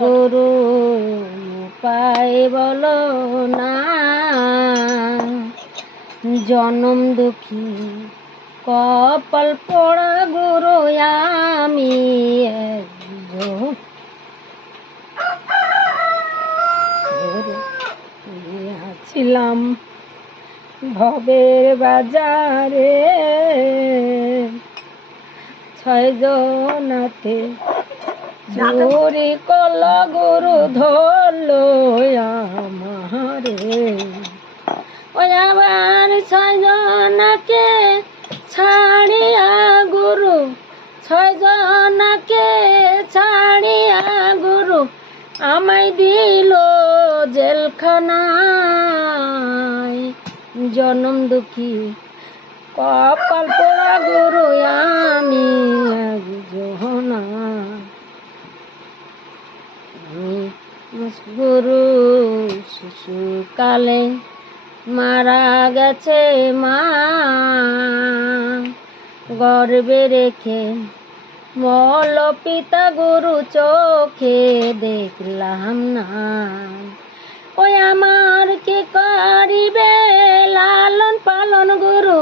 গুরু পাই বলো না, জনম দুঃখী কপাল পোড়া গুরু আমি ছিলাম ভবের বাজারে, ছয় জনাতে চুরি কল গুরু ধরলো আমারে। ওই আবার ছয় জনাকে ছাড়িয়া গুরু, ছয় জনাকে ছাড়িয়া গুরু আমায় দিল জেলখানায়। জনম দুঃখী কপাল পোড়া গুরু আমি একজনা। গুরু শিশুকালে মারা গেছে মা, গর্বে রেখে মল পিতা গুরু চোখে দেখলাম না। ওই আমার কে করিবে লালন পালন গুরু,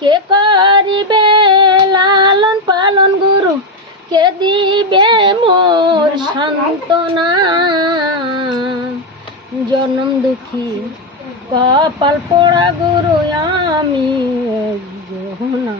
কে করিবে লালন পালন গুরু, কে দিবে মোর সান্ত্বনা। জনম দুঃখী কপাল পোড়া গুরু আমি একজনা।